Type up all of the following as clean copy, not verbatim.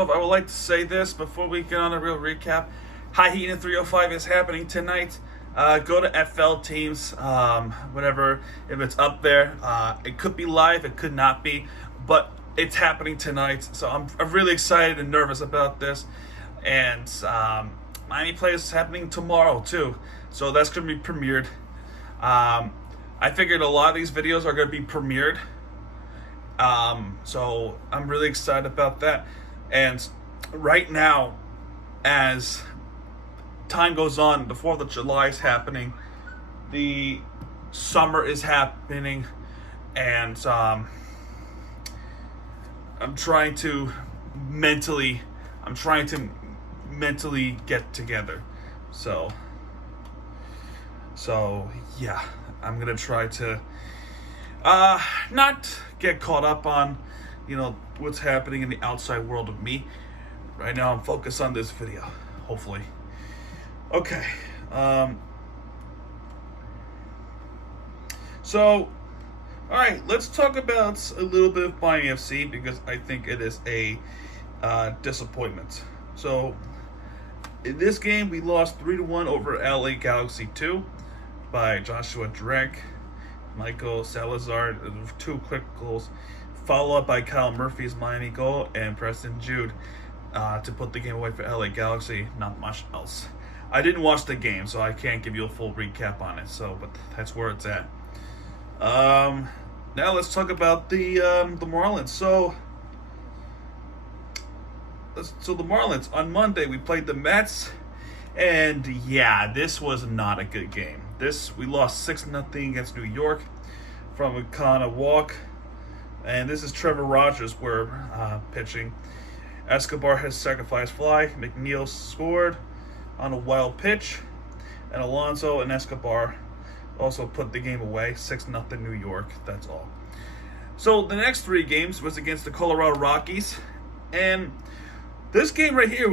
off, I would like to say this before we get on a real recap. High Heat in 305 is happening tonight. Go to FL Teams, whatever, if it's up there. It could be live, it could not be, but it's happening tonight. So I'm really excited and nervous about this. And Miami plays is happening tomorrow too. So that's going to be premiered. I figured a lot of these videos are going to be premiered. So I'm really excited about that. And right now, as time goes on, the 4th of July is happening, the summer is happening, and I'm trying to mentally get together. So yeah, I'm gonna try to not get caught up on, what's happening in the outside world of me. Right now I'm focused on this video, hopefully. Okay. So, alright, let's talk about a little bit of Miami FC, because I think it is a disappointment. So, in this game, we lost 3-1 over LA Galaxy 2 by Joshua Drake, Michael Salazar, 2 quick goals, followed up by Kyle Murphy's Miami goal and Preston Jude to put the game away for LA Galaxy. Not much else. I didn't watch the game, so I can't give you a full recap on it. But that's where it's at. Now let's talk about the Marlins. So the Marlins, on Monday we played the Mets, and yeah, this was not a good game. We lost 6-0 against New York from a kind of walk, and this is Trevor Rogers pitching. Escobar has sacrifice fly. McNeil scored on a wild pitch, and Alonso and Escobar also put the game away. 6-0 New York. That's all. So the next 3 games was against the Colorado Rockies, and this game right here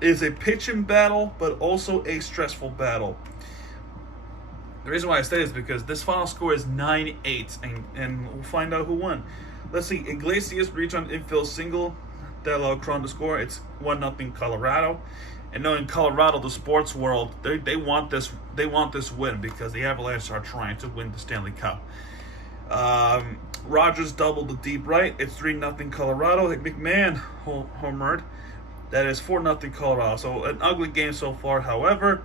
is a pitching battle, but also a stressful battle. The reason why I say this is because this final score is 9-8, and we'll find out who won. Let's see. Iglesias reached on infield single that allowed Cron to score. It's 1-0 Colorado. And knowing Colorado, the sports world, they want this win, because the Avalanche are trying to win the Stanley Cup. Rogers doubled the deep right. It's 3-0 Colorado. McMahon homered. That is 4-0 Colorado. So an ugly game so far. However,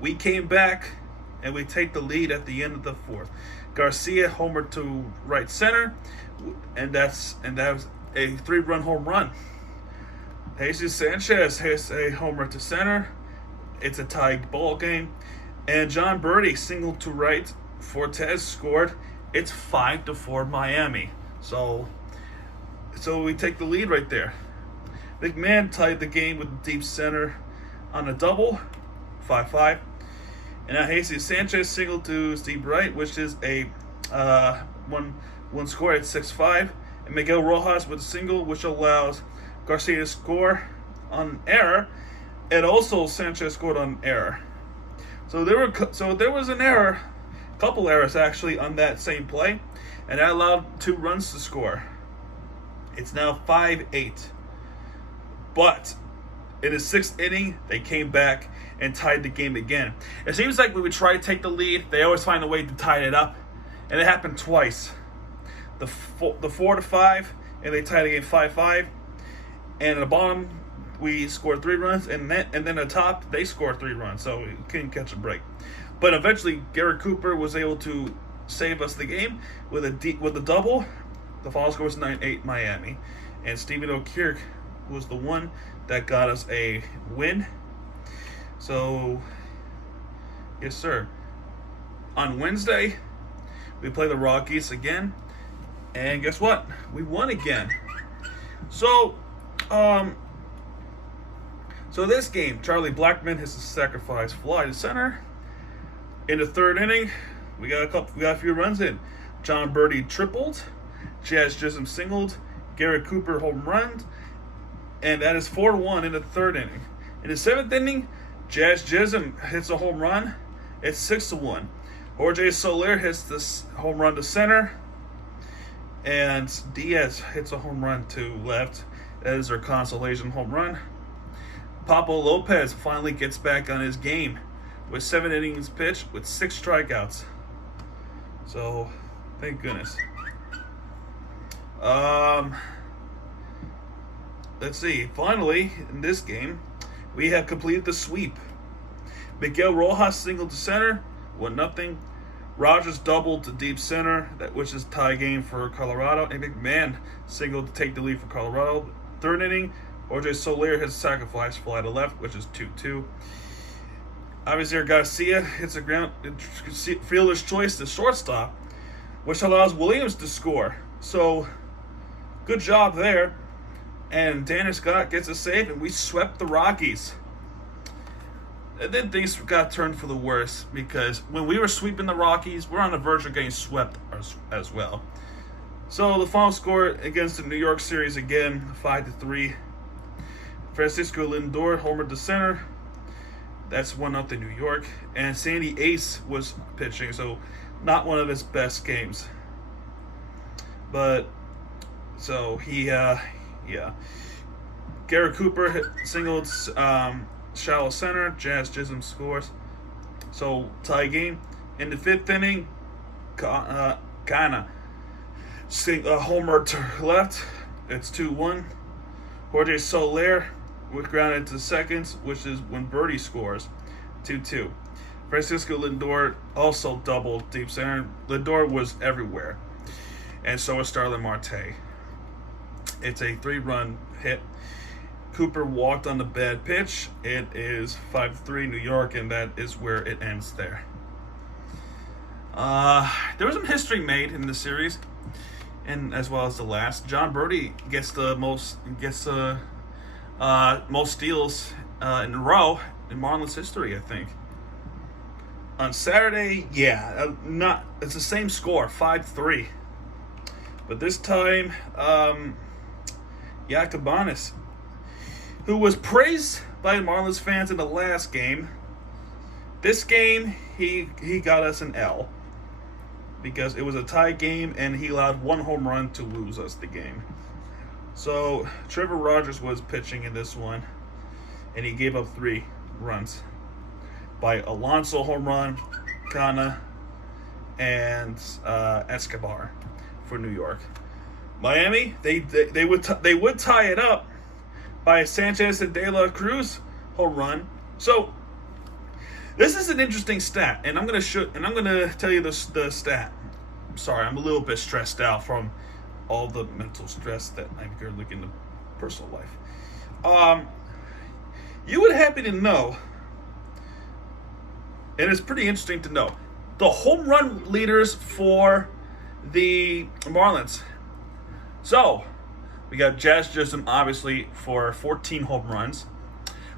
we came back and we take the lead at the end of the 4th. Garcia homered to right center, and that was a 3-run home run. Jesus Sanchez has a homer to center. It's a tied ball game. And John Birdie singled to right. Fortes scored. It's 5-4 Miami. So we take the lead right there. McMahon tied the game with deep center on a double, 5-5. And now Jesus Sanchez singled to Steve Wright, which is a one score at 6-5. And Miguel Rojas with a single, which allows Garcia to score on error, and also Sanchez scored on error. So there was an error, a couple errors actually on that same play, and that allowed 2 runs to score. It's now 5-8. But in the 6th inning, they came back and tied the game again. It seems like when we try to take the lead, they always find a way to tie it up, and it happened twice. The 4-5, and they tied the game 5-5. And at the bottom, we scored 3 runs, and then at the top, they scored 3 runs, so we couldn't catch a break. But eventually, Garrett Cooper was able to save us the game with a double. The final score was 9-8 Miami, and Stephen O'Kirk was the one that got us a win. So, yes, sir. On Wednesday, we play the Rockies again, and guess what? We won again. So this game, Charlie Blackmon has a sacrifice fly to center. In the 3rd inning, we got a few runs in. John Birdie tripled, Jazz Chisholm singled, Garrett Cooper home run, and that is 4-1 in the 3rd inning. In the 7th inning, Jazz Chisholm hits a home run. It's 6-1. Jorge Soler hits this home run to center, and Diaz hits a home run to left. That is their consolation home run. Pablo Lopez finally gets back on his game with 7 innings pitched with 6 strikeouts. So, thank goodness. Let's see. Finally, in this game, we have completed the sweep. Miguel Rojas singled to center, 1-0. Rogers doubled to deep center, which is tie game for Colorado. And McMahon singled to take the lead for Colorado. 3rd inning, Jorge Soler hits a sacrifice fly to left, which is 2-2. Avisair Garcia hits a ground fielder's choice to shortstop, which allows Williams to score. So, good job there. And Tanner Scott gets a save, and we swept the Rockies. And then things got turned for the worse, because when we were sweeping the Rockies, we're on the verge of getting swept as well. So the final score against the New York series again, 5-3. Francisco Lindor homered to center. That's 1-0 New York. And Sandy Ace was pitching, so not one of his best games. But, so he, Garrett Cooper singled shallow center. Jazz Chisholm scores. So, tie game. In the 5th inning, Kana homer to left. It's 2-1. Jorge Soler with grounded to seconds, which is when Birdie scores. 2-2. Francisco Lindor also doubled deep center. Lindor was everywhere. And so was Starlin Marte. It's a 3-run hit. Cooper walked on the bad pitch. It is 5-3 New York, and that is where it ends there. There was some history made in the series, and as well as the last. John Birdie gets the most steals in a row in Marlins history, I think. On Saturday, it's the same score, 5-3. But this time, Yacobanis, who was praised by Marlins fans in the last game, this game, he got us an L. Because it was a tie game, and he allowed 1 home run to lose us the game. So, Trevor Rogers was pitching in this one, and he gave up 3 runs. By Alonso home run, Kana, and Escobar for New York. Miami, they would tie it up by Sanchez and De La Cruz home run. So this is an interesting stat, and I'm gonna tell you the stat. I'm sorry, I'm a little bit stressed out from all the mental stress that I'm currently in the personal life. You would happy to know, and it's pretty interesting to know, the home run leaders for the Marlins. So, we got Jazz Chisholm, obviously, for 14 home runs.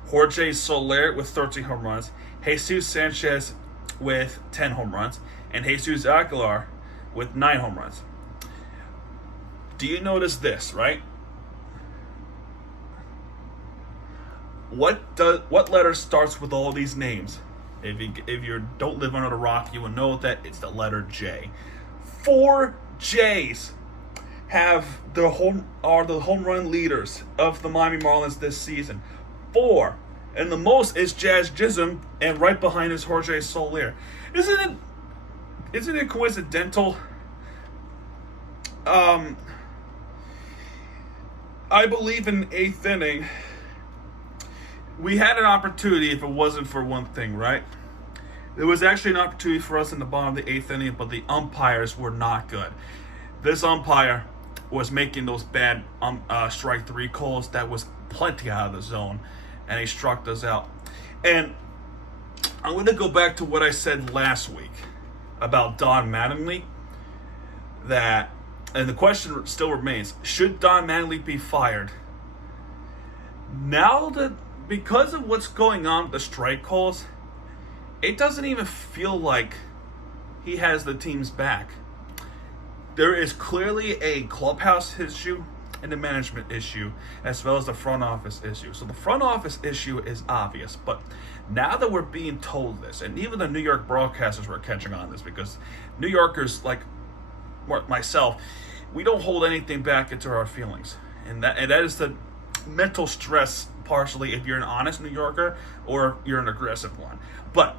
Jorge Soler with 13 home runs. Jesus Sanchez with 10 home runs. And Jesus Aguilar with 9 home runs. Do you notice this, right? What letter starts with all these names? If you don't live under the rock, you will know that it's the letter J. 4 J's have the home run leaders of the Miami Marlins this season. 4. And the most is Jazz Chisholm, and right behind is Jorge Soler. Isn't it coincidental? I believe in 8th inning, we had an opportunity if it wasn't for one thing, right? There was actually an opportunity for us in the bottom of the 8th inning, but the umpires were not good. This umpire was making those bad strike 3 calls that was plenty out of the zone, and he struck us out. And I'm going to go back to what I said last week about Don Mattingly, and the question still remains, should Don Mattingly be fired? Now that, because of what's going on with the strike calls, it doesn't even feel like he has the team's back. There is clearly a clubhouse issue and a management issue, as well as the front office issue. So the front office issue is obvious, but now that we're being told this, and even the New York broadcasters were catching on this, because New Yorkers, like myself, we don't hold anything back into our feelings, and that is the mental stress partially if you're an honest New Yorker or you're an aggressive one. But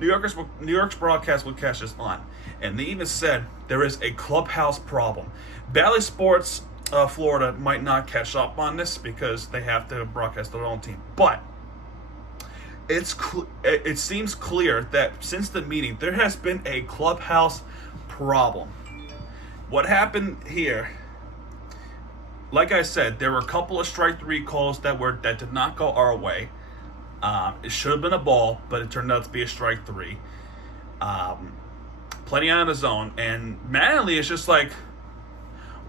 New York's broadcast would catch this on, and they even said there is a clubhouse problem. Bally Sports Florida might not catch up on this because they have to broadcast their own team, but it seems clear that since the meeting there has been a clubhouse problem. What happened here? Like I said, there were a couple of strike three calls that did not go our way. It should have been a ball, but it turned out to be a strike three. Plenty on the zone, and Manley is just like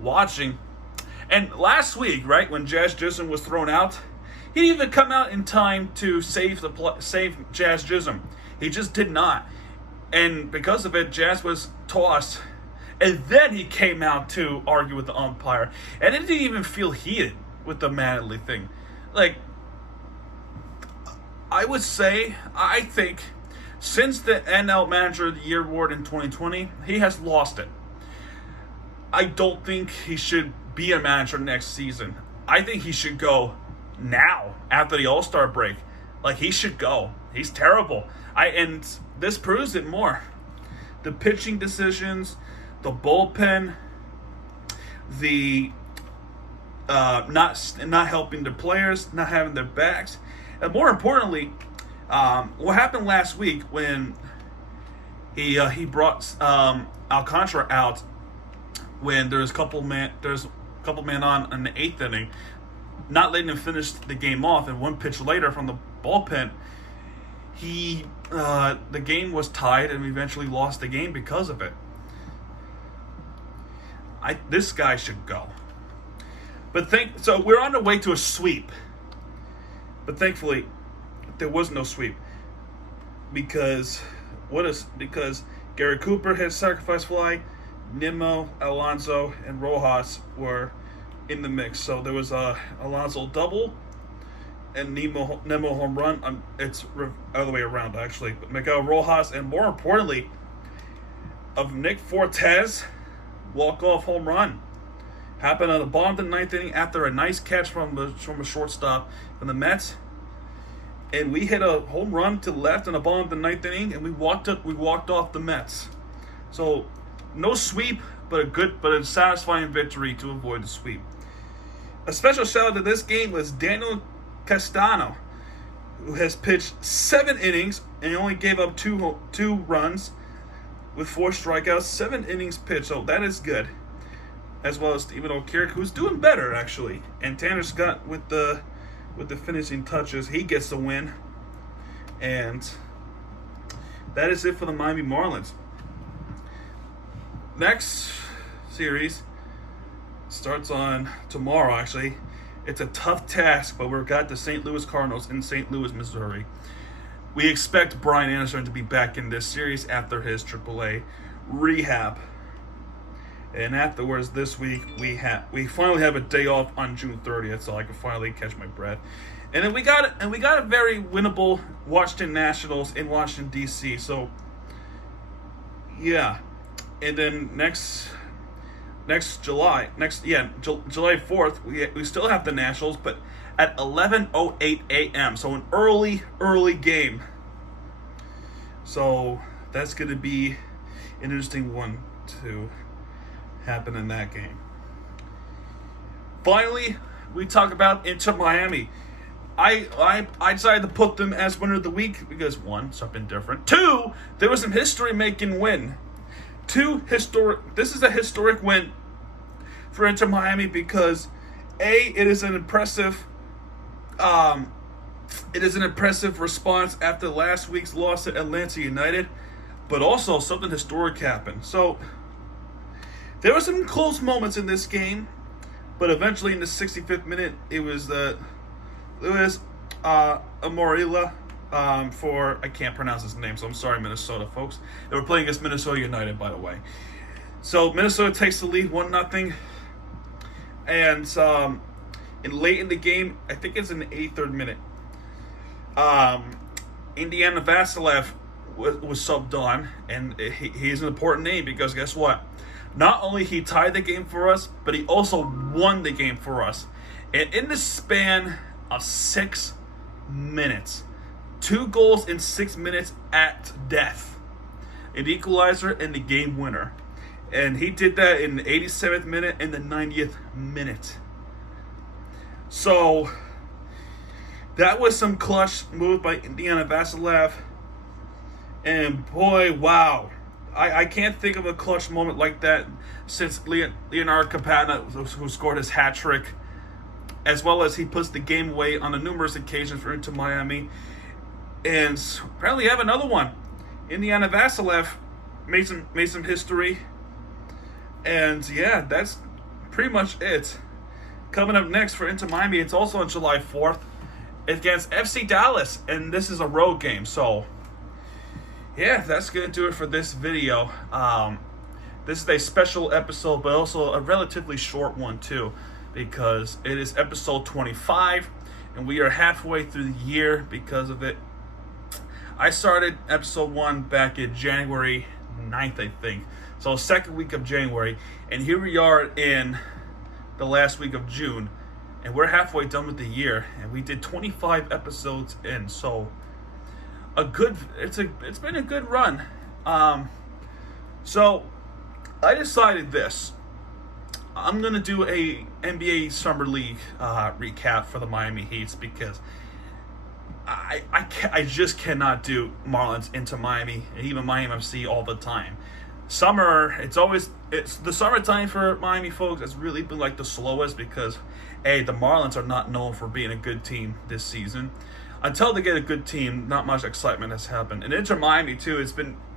watching. And last week, right when Jazz Chisholm was thrown out, he didn't even come out in time to save Jazz Chisholm. He just did not, and because of it, Jazz was tossed. And then he came out to argue with the umpire, and it didn't even feel heated with the Manley thing. Like, I think since the NL Manager of the Year award in 2020, he has lost it. I don't think he should be a manager next season. I think he should go now after the All-Star break. Like, he should go. He's terrible. And this proves it more. The pitching decisions, the bullpen, the not helping the players, not having their backs, and more importantly, what happened last week when he brought Alcantara out when there's a couple man on in the eighth inning, not letting him finish the game off, and one pitch later from the bullpen, the game was tied and we eventually lost the game because of it. This guy should go. So we're on the way to a sweep. But thankfully, there was no sweep. Because Gary Cooper hit sacrifice fly, Nimmo, Alonso, and Rojas were in the mix. So there was a Alonso double and Nimmo home run. It's other way around, actually. But Miguel Rojas, and more importantly, of Nick Fortes, walk-off home run. Happened on the bottom of the ninth inning after a nice catch from a shortstop from the Mets. And we hit a home run to the left on the bottom of the ninth inning, and we walked off the Mets. So no sweep, but a satisfying victory to avoid the sweep. A special shout out to this game was Daniel Castano, who has pitched 7 innings and he only gave up two runs with 4 strikeouts, 7 innings pitched, so that is good. As well as Stephen O'Kirk, who's doing better actually, and Tanner Scott with the finishing touches. He gets the win, and that is it for the Miami Marlins. Next series starts on tomorrow. Actually, it's a tough task, but we've got the St. Louis Cardinals in St. Louis, Missouri. We expect Brian Anderson to be back in this series after his AAA rehab. And afterwards this week, we finally have a day off on June 30th, so I can finally catch my breath. And then we got a very winnable Washington Nationals in Washington D.C. So yeah, and then July 4th, we still have the Nationals, but at 11:08 a.m. So an early game. So that's going to be an interesting one to happen in that game. Finally, we talk about Inter Miami. I decided to put them as winner of the week because 1, something different. 2, there was some history-making win. 2, this is a historic win for Inter Miami because it is an impressive response after last week's loss at Atlanta United, but also something historic happened. So there were some close moments in this game, but eventually in the 65th minute, it was Luis Amorilla for, I can't pronounce his name, so I'm sorry, Minnesota folks. They were playing against Minnesota United, by the way. So Minnesota takes the lead 1-0, and late in the game, I think it's in the 83rd minute, Indiana Vasilev was subbed on, and he's an important name because guess what? Not only he tied the game for us, but he also won the game for us. And in the span of 6 minutes, 2 goals in 6 minutes at death, an equalizer and the game winner. And he did that in the 87th minute and the 90th minute. So that was some clutch move by Indiana Vasilev. And boy, wow. I can't think of a clutch moment like that since Leonardo Campana, who scored his hat trick, as well as he puts the game away on a numerous occasions for Inter Miami. And apparently have another one. Indiana Vasilev made some history. And yeah, that's pretty much it. Coming up next for Inter Miami, it's also on July 4th against FC Dallas, and this is a road game. So yeah, that's going to do it for this video. This is a special episode, but also a relatively short one too, because it is episode 25, and we are halfway through the year because of it. I started episode 1 back in January 9th, I think. So second week of January, and here we are in the last week of June, and we're halfway done with the year, and we did 25 episodes in. So it's been a good run. So I decided this. I'm gonna do a NBA Summer League recap for the Miami Heats because I just cannot do Marlins into Miami and even Miami FC all the time. Summer, it's the summertime for Miami folks has really been like the slowest because the Marlins are not known for being a good team this season. Until they get a good team, not much excitement has happened. And Inter Miami too,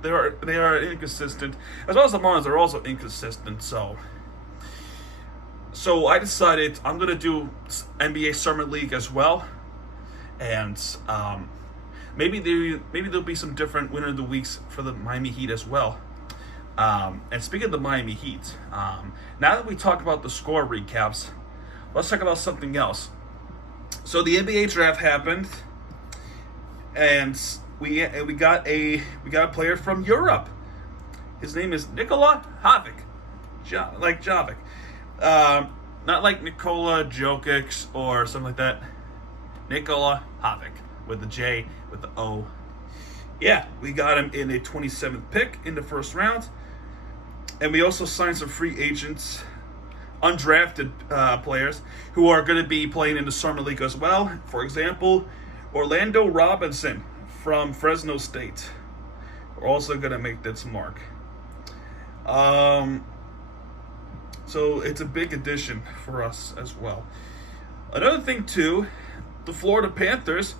they are inconsistent, as well as the Marlins are also inconsistent. So I decided I'm gonna do NBA Summer League as well, and maybe there'll be some different winner of the weeks for the Miami Heat as well. And speaking of the Miami Heat, now that we talked about the score recaps, let's talk about something else. So the NBA draft happened, and we got a player from Europe. His name is Nikola Jovic, like Jovic, not like Nikola Jovic or something like that. Nikola Jovic with the J with the O. Yeah, we got him in a 27th pick in the first round. And we also signed some free agents, undrafted players, who are going to be playing in the Summer League as well. For example, Orlando Robinson from Fresno State. We're also going to make this mark. So it's a big addition for us as well. Another thing too, the Florida Panthers,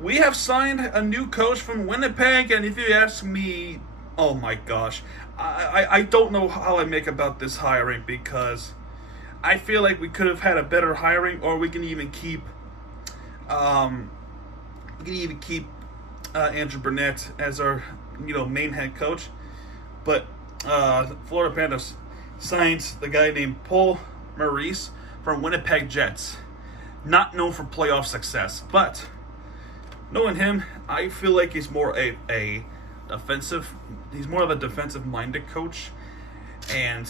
we have signed a new coach from Winnipeg, and if you ask me, oh my gosh, I don't know how I make about this hiring, because I feel like we could have had a better hiring, or we can even keep Andrew Burnett as our main head coach. But Florida Panthers signed the guy named Paul Maurice from Winnipeg Jets, not known for playoff success, but knowing him, I feel like he's more a defensive. He's more of a defensive-minded coach, and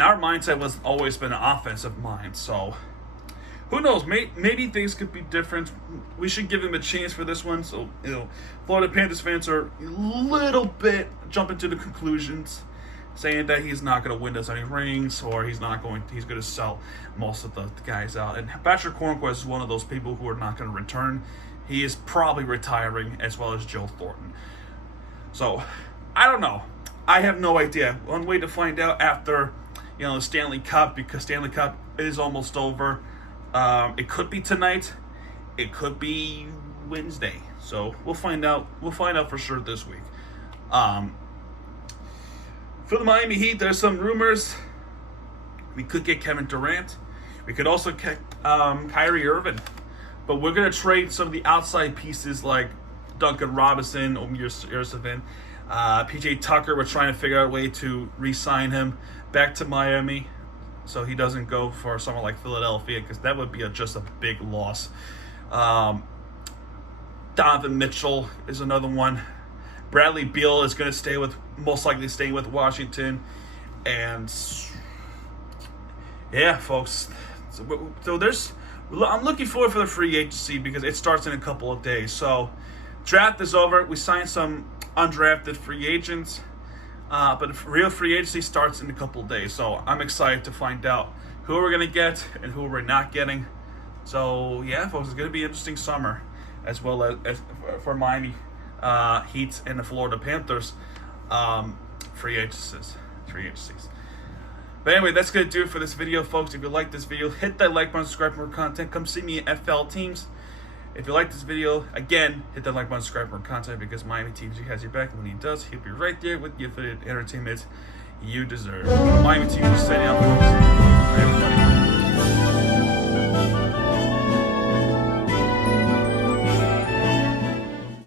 our mindset was always been an offensive mind. So who knows? Maybe things could be different. We should give him a chance for this one. So Florida Panthers fans are a little bit jumping to the conclusions, saying that he's not going to win us any rings, or he's going to sell most of the guys out. And Patrick Hornquist is one of those people who are not going to return. He is probably retiring, as well as Joe Thornton. So, I don't know. I have no idea. One way to find out after, the Stanley Cup, because Stanley Cup is almost over. It could be tonight. It could be Wednesday. So we'll find out. We'll find out for sure this week. For the Miami Heat, there's some rumors. We could get Kevin Durant. We could also get Kyrie Irving. But we're going to trade some of the outside pieces like Duncan Robinson, Omer Yurtseven, PJ Tucker. We're trying to figure out a way to re-sign him back to Miami so he doesn't go for somewhere like Philadelphia, because that would be just a big loss. Donovan Mitchell is another one. Bradley Beal is going to most likely staying with Washington. And yeah, folks. So there's I'm looking forward for the free agency because it starts in a couple of days. So, draft is over. We signed some undrafted free agents, but the real free agency starts in a couple of days. So, I'm excited to find out who we're going to get and who we're not getting. So, yeah, folks, it's going to be an interesting summer, as well as for Miami Heat and the Florida Panthers free agencies. But anyway, that's going to do it for this video, folks. If you like this video, hit that like button, subscribe for more content. Come see me at FL Teams. If you like this video, again, hit that like button, subscribe for more content, because Miami Teams has your back. And when he does, he'll be right there with the affiliate entertainment you deserve. Miami Teams, stay down, folks. Everybody.